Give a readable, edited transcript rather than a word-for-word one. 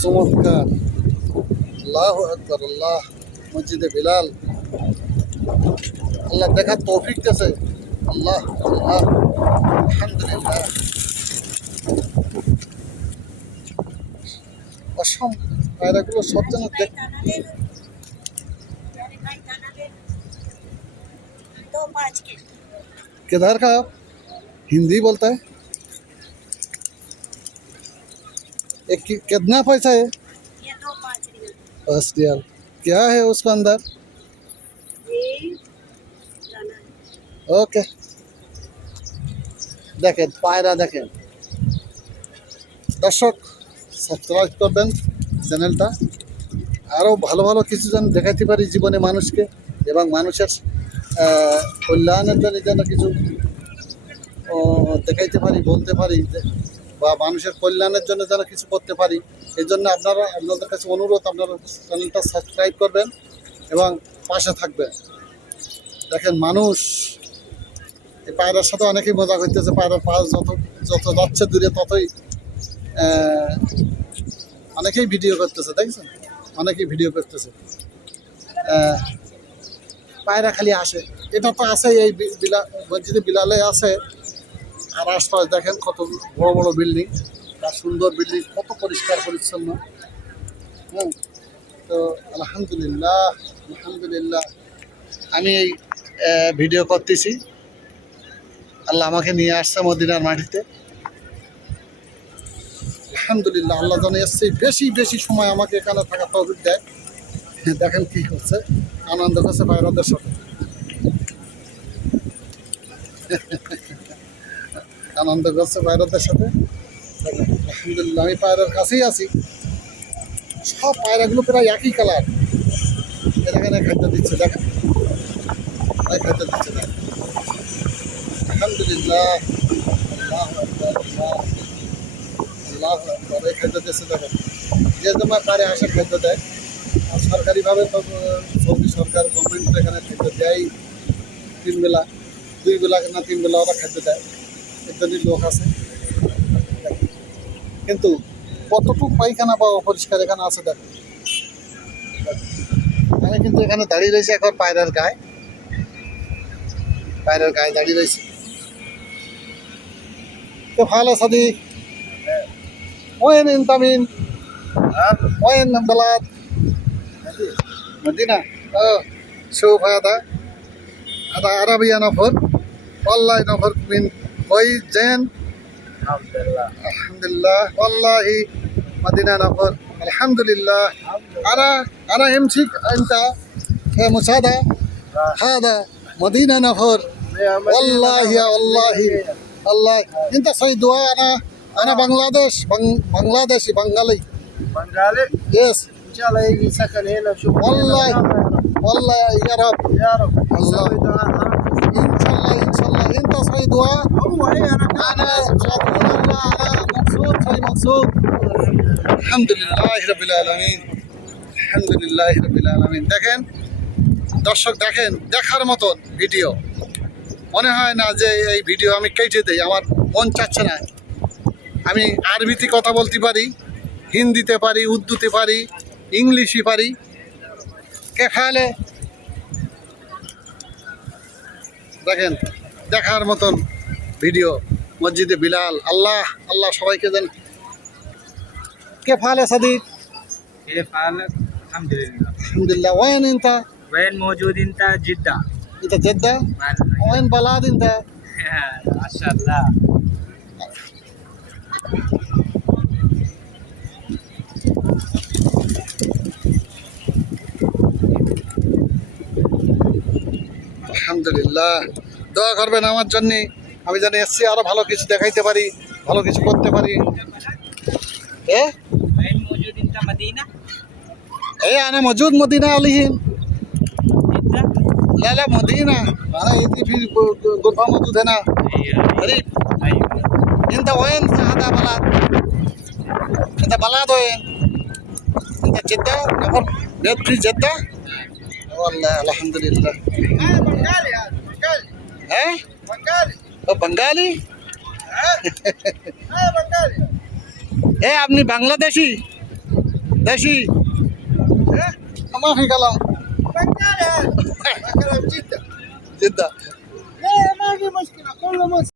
চমৎকার। আল্লাহু আকবার, আল্লাহ। মসজিদে বিলাল, আল্লাহ দেখার তৌফিক দিয়েছে। আল্লাহ আল্লাহ, আলহামদুলিল্লাহ। অসম পায়রাগুলো সব যেন किधर का आप? हिंदी बोलता है। एक कितना पैसा है? ये 2 5 रियल। 5 रियाल। क्या है उसके अंदर? ये दाना है। ওকে, দেখেন পায়রা দেখেন। দর্শক সাবস্ক্রাইব করবেন চ্যানেলটা, আরও ভালো ভালো কিছু যেন দেখাইতে পারি জীবনে মানুষকে, এবং মানুষের কল্যাণের জন্য যেন কিছু দেখাইতে পারি, বলতে পারি, বা মানুষের কল্যাণের জন্য যেন কিছু করতে পারি। এই জন্য আপনাদের কাছে অনুরোধ, আপনারা চ্যানেলটা সাবস্ক্রাইব করবেন এবং পাশে থাকবেন। দেখেন মানুষ এই পায়রার সাথে অনেকেই মজা করতেছে। পায়রার পাশ যত যত যাচ্ছে দূরে ততই অনেকেই ভিডিও করতেছে, দেখছেন? অনেকেই ভিডিও করতেছে। পায়রা খালি আসে, এটা তো আছে এই মসজিদে বিলালে আছে। আর আশপাশ দেখেন কত বড় বড় বিল্ডিং, তার সুন্দর বিল্ডিং, কত পরিষ্কার পরিচ্ছন্ন। হ্যাঁ, তো আলহামদুলিল্লাহ আলহামদুলিল্লাহ। আমি এই ভিডিও করতেছি, আল্লাহ আমাকে নিয়ে আসছে মদিনার মাটিতে। আলহামদুলিল্লাহ, আল্লাহ জানে এসছে বেশি বেশি সময় আমাকে এখানে থাকার তৌফিক দেয়। দেখেন কি করছে, আনন্দ করছে পায়রাদের সাথে। আনন্দ করছে পায়রাদের সাথে। আলহামদুলিল্লাহ, আমি পায়রার কাছেই আছি। সব পায়রাগুলো প্রায় একই কালার। এখানে খাদ্য দিচ্ছে, দেখেন খাদ্য দিচ্ছে, দেখেন। আলহামদুলিল্লাহ, আল্লাহু আকবার, আল্লাহু আকবার। এই খাদ্য দিচ্ছে, দেখেন। যে তোমার পারে আসে খাদ্য দেয়। আর সরকারিভাবে তো সৌদি সরকার গভর্নমেন্ট এখানে খাদ্য দেয় 3 বেলা, 2 বেলা না 3 বেলা ওরা খাদ্য দেয়। এর জন্যই লোক আছে। কিন্তু কতটুকু পায়খানা বা অপরিষ্কার এখানে আছে দেখেন। আমি কিন্তু এখানে দাঁড়িয়ে রয়েছি এখন পায়রার গায়ে, পায়রার গায়ে দাঁড়িয়ে রয়েছি। তো ভালো সাদি وين انت مين؟ وين من بلد؟ مدينة. شوف هذا عربي نفر، والله نفر من كويس زين. الحمد لله. الحمد لله والله مدينة نفر. الحمد لله. أنا أمسك أنت مساعدة. هذا مدينة نفر. والله يا والله الله أنت صيد. أنا بنغلاديشي بنغالي. بنغالي؟ يس. إن شاء الله يجي سكن هنا وشوف. والله والله يا رب يا رب. الله. إن شاء الله أنت صيد. هو هي أنا مبسوط شيء مبسوط. الحمد لله رب العالمين. الحمد لله رب العالمين. দেখেন দর্শক, দেখেন দেখার মতন ভিডিও। মনে হয় না যে এই ভিডিও আমি কেটে দেই, আমার মন চাচ্ছে না। আমি আরবিতে কথা বলতে পারি, হিন্দিতে পারি, উর্দুতে পারি, ইংলিশে পারি। কে খালে দেখেন দেখার মতন ভিডিও মসজিদে বিলাল। আল্লাহ আল্লাহ সবাইকে দেন। কে ফালে সাদিক? كيف حالك؟ الحمد لله. الحمد لله. وين انت؟ وين موجود انت؟ جدة. انت جدة؟ وين بلاد انت؟ ما شاء الله. আলহামদুলিল্লাহ, দোয়া করবেন আমার জন্যে, আমি জানি এসছি আরো ভালো কিছু দেখাইতে পারি, ভালো কিছু করতে পারি। وين موجود انت؟ مدينة؟ ايه انا موجود مدينة عليهم. جدة؟ لا لا مدينة، انا يدي في غرفة موجود هنا ايوه قريب. ايوه. انت وين في هذا بلد؟ انت بلد وين؟ انت جدة؟ نفر بيت في جدة؟ والله الحمد لله. بنغالي هذا بنغالي. ايه بنغالي. بنغالي. بنغالي. এ আপনি বাংলাদেশি? দেশি ها ما في كلام بنجالي هذا كلام جدا جدا لا ما في مشكله كله مسلم